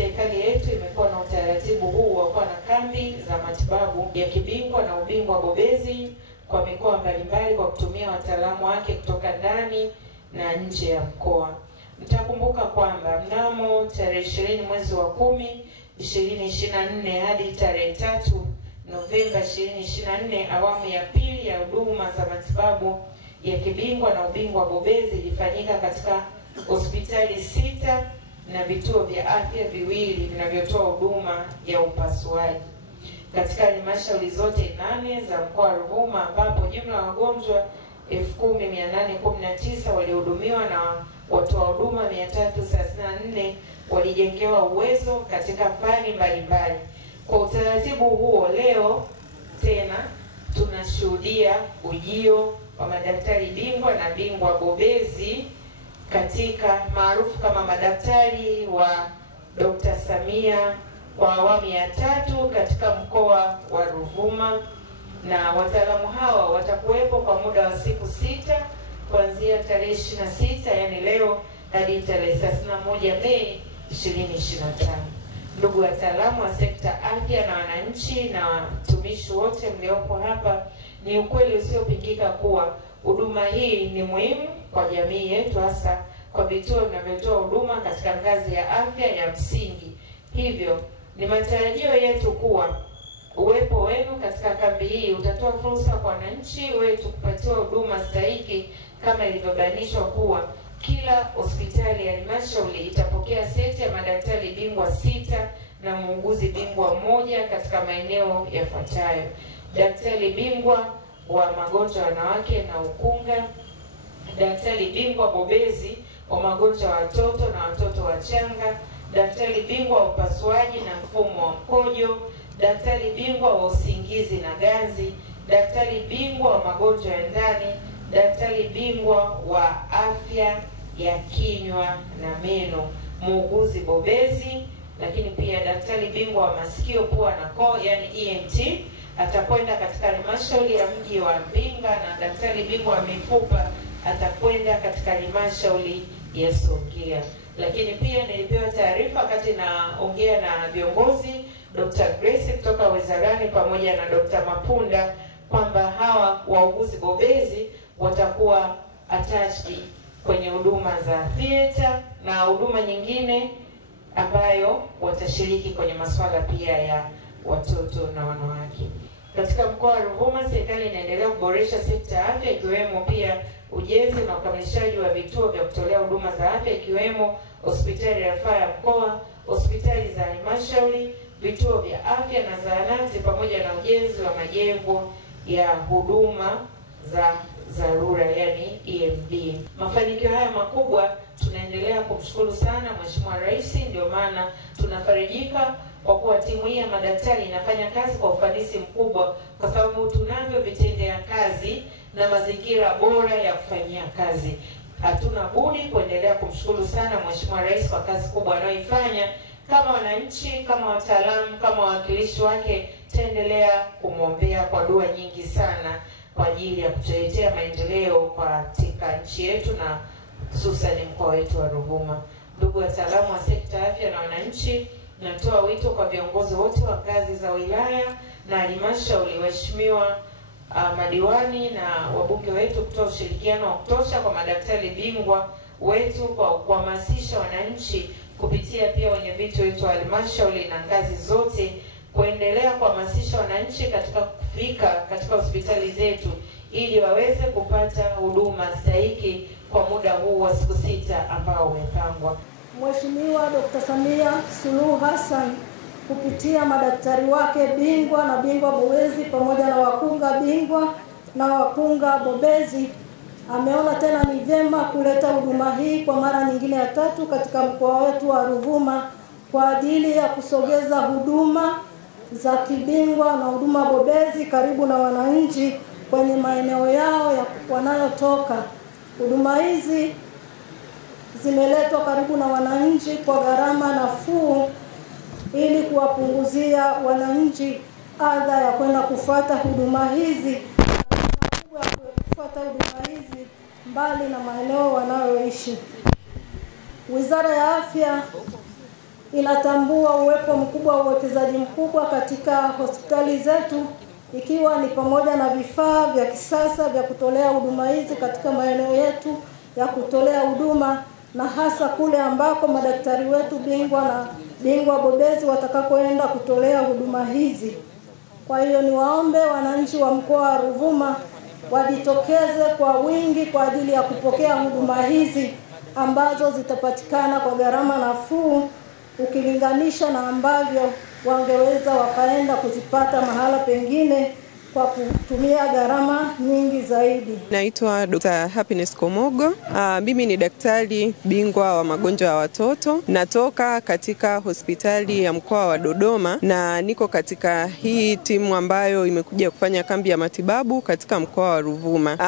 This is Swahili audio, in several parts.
serikali yetu imekuwa na utaratibu huu wa kuwa na kambi za matibabu ya kibingwa na ubingwa bobezi kwa mikoa mbalimbali kwa kutumia wataalamu wake kutoka ndani na nje ya mkoa. Mtakumbuka kwamba mnamo tarehe 20 mwezi wa 10 2024 hadi tarehe 3 Novemba 2024 awamu ya pili ya huduma za matibabu ya kibingwa na ubingwa bobezi ilifanyika katika hospitali 6 na vituo vya afya 2 vinavyotoa huduma ya upasuaji katika halmashauri zote 8 za mkoa wa Ruvuma, ambapo jumla ya wagonjwa 10,819 walihudumiwa na watoa huduma 334 walijengewa uwezo katika fani mbalimbali. Kwa utaratibu huo, leo tena tunashuhudia ujio wa madaktari bingwa na bingwa bobezi katika maarufu kama madaktari wa Dr. Samia kwa awamu ya 3 katika mkoa wa Ruvuma, na wataalamu hawa watakuwepo kwa muda wa siku 6 kuanzia tarehe 26 yani leo hadi tarehe 31 Mei 2025. Ndugu wataalamu wa sekta afya na wananchi na watumishi wote mliopo hapa, ni ukweli usiopingika kuwa huduma hii ni muhimu kwa jamii yetu, hasa kwa vituo vinavyotoa huduma katika ngazi ya afya ya msingi. Hivyo ni matarajio yetu kuwa uwepo wenu katika kambi hii utatoa fursa kwa wananchi wetu kupatiwa huduma stahiki, kama ilivyobainishwa kuwa kila hospitali ya halmashauri itapokea seti ya madaktari bingwa 6 na muuguzi bingwa 1 katika maeneo yafuatayo: daktari bingwa wa magonjwa ya wanawake na ukunga, daktari bingwa bobezi wa magonjwa ya watoto na watoto wachanga, daktari bingwa wa upasuaji na mfumo wa mkojo, daktari bingwa wa usingizi na ganzi, daktari bingwa wa magonjwa ya ndani, daktari bingwa wa afya ya kinywa na meno, muuguzi bobezi, lakini pia daktari bingwa wa masikio, pua na koo yani ENT atakwenda katika halmashauri ya mji wa Mbinga, na daktari bingwa wa mifupa atakwenda katika halmashauri ya Songea. Lakini pia nilipewa taarifa wakati naongea na viongozi, Dr. Grace kutoka wizarani pamoja na Dr. Mapunda, kwamba hawa wauguzi bobezi watakuwa attached kwenye huduma za theater na huduma nyingine ambayo watashiriki kwenye masuala pia ya watoto na wanawake. Katika mkoa wa Ruvuma, serikali inaendelea kuboresha sekta ya afya, ikiwemo pia ujenzi na ukamilishaji wa vituo vya kutolea huduma za afya, ikiwemo hospitali ya rufaa ya mkoa, hospitali za halmashauri, vituo vya afya na zahanati, pamoja na ujenzi wa majengo ya huduma za dharura yani EMD. Mafanikio haya makubwa tunaendelea kumshukuru sana Mheshimiwa Rais, ndio maana tunafarijika kwa kuwa timu hii ya madaktari inafanya kazi kwa ufanisi mkubwa, kwa sababu tunavyo vitendea kazi na mazingira bora ya kufanyia kazi. Hatuna budi kuendelea kumshukuru sana Mheshimiwa Rais kwa kazi kubwa anayoifanya. Kama wananchi, kama wataalamu, kama wawakilishi wake, taendelea kumwombea kwa dua nyingi sana kwa ajili ya kutuletea maendeleo katika nchi yetu na hususan mkoa wetu wa Ruvuma. Ndugu wataalamu wa sekta ya afya na wananchi, natoa wito kwa viongozi wote wa ngazi za wilaya na halmashauri, waheshimiwa madiwani na wabunge wetu kutoa ushirikiano wa kutosha kwa madaktari bingwa wetu kwa kuhamasisha wananchi kupitia pia wenyeviti wetu wa halmashauri na ngazi zote, kuendelea kuhamasisha wananchi katika kufika katika hospitali zetu ili waweze kupata huduma stahiki kwa muda huu wa siku 6 ambao umepangwa. Mheshimiwa Dr. Samia Suluhu Hassan kupitia madaktari wake bingwa na bingwa bobezi pamoja na wakunga bingwa na wakunga bobezi ameona tena ni vyema kuleta huduma hii kwa mara nyingine ya 3 katika mkoa wetu wa Ruvuma kwa ajili ya kusogeza huduma za kibingwa na huduma bobezi karibu na wananchi kwenye maeneo yao ya wanayotoka. Huduma hizi zimeletwa karibu na wananchi kwa gharama nafuu ili kuwapunguzia wananchi adha ya kwenda kufuata huduma hizi mbali na maeneo wanayoishi. Wizara ya Afya inatambua uwepo mkubwa wa uwekezaji mkubwa katika hospitali zetu, ikiwa ni pamoja na vifaa vya kisasa vya kutolea huduma hizi katika maeneo yetu ya kutolea huduma, na hasa kule ambako madaktari wetu bingwa na bingwa bobezi watakapoenda kutolea huduma hizi. Kwa hiyo niwaombe wananchi wa mkoa wa Ruvuma wajitokeze kwa wingi kwa ajili ya kupokea huduma hizi ambazo zitapatikana kwa gharama nafuu ukilinganisha na ambavyo wangeweza wakaenda kuzipata mahala pengine kwa kutumia gharama nyingi zaidi. Naitwa Dr. Happiness Komogo. Mimi ni daktari bingwa wa magonjwa ya watoto. Natoka katika hospitali ya mkoa wa Dodoma na niko katika hii timu ambayo imekuja kufanya kambi ya matibabu katika mkoa wa Ruvuma.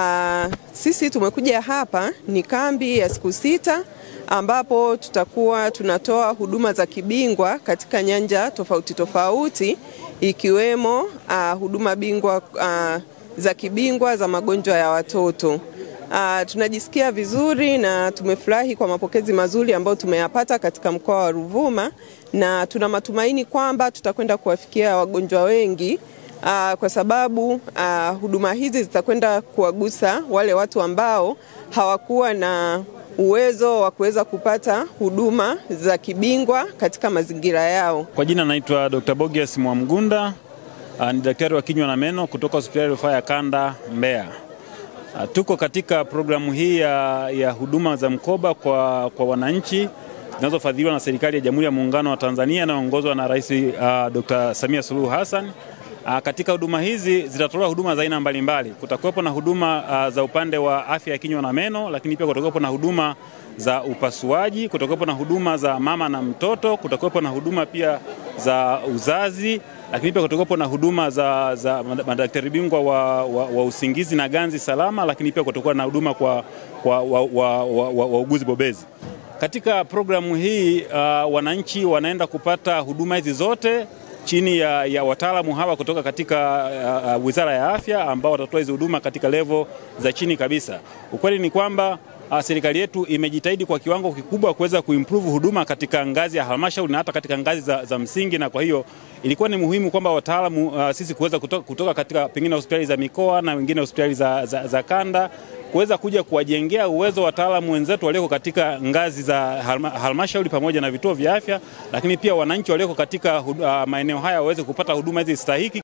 Sisi tumekuja hapa ni kambi ya siku 6 ambapo tutakuwa tunatoa huduma za kibingwa katika nyanja tofauti tofauti, ikiwemo huduma bingwa za kibingwa za magonjwa ya watoto. Tunajisikia vizuri na tumefurahi kwa mapokezi mazuri ambayo tumeyapata katika mkoa wa Ruvuma, na tuna matumaini kwamba tutakwenda kuwafikia wagonjwa wengi kwa sababu huduma hizi zitakwenda kuwagusa wale watu ambao hawakuwa na uwezo wa kuweza kupata huduma za kibingwa katika mazingira yao. Kwa jina naitwa Dr. Bogias Mwamgunda, ni daktari wa kinywa na meno kutoka hospitali ya rufaa ya Kanda Mbeya. Tuko katika programu hii ya huduma za mkoba kwa wananchi zinazofadhiliwa na serikali ya Jamhuri ya Muungano wa Tanzania inayoongozwa na Rais Dr. Samia Suluhu Hassan. Katika huduma hizi zitatolewa huduma za aina mbalimbali. Kutakuwepo na huduma za upande wa afya ya kinywa na meno, lakini pia kutakuwepo na huduma za upasuaji, kutakuwepo na huduma za mama na mtoto, kutakuwepo na huduma pia za uzazi, lakini pia kutakuwepo na huduma za madaktari bingwa wa usingizi na ganzi salama, lakini pia kutakuwa na huduma kwa wauguzi bobezi. Katika programu hii wananchi wanaenda kupata huduma hizi zote chini ya wataalamu hawa kutoka katika Wizara ya Afya ambao watatoa hizo huduma katika level za chini kabisa. Ukweli ni kwamba serikali yetu imejitahidi kwa kiwango kikubwa kuweza kuimprove huduma katika ngazi ya halmashauri na hata katika ngazi za msingi, na kwa hiyo ilikuwa ni muhimu kwamba wataalamu sisi kuweza kutoka katika pengine hospitali za mikoa na wengine hospitali za kanda kuweza kuja kuwajengea uwezo wataalamu wenzetu walioko katika ngazi za halmashauri pamoja na vituo vya afya, lakini pia wananchi walioko katika maeneo haya waweze kupata huduma hizi stahiki.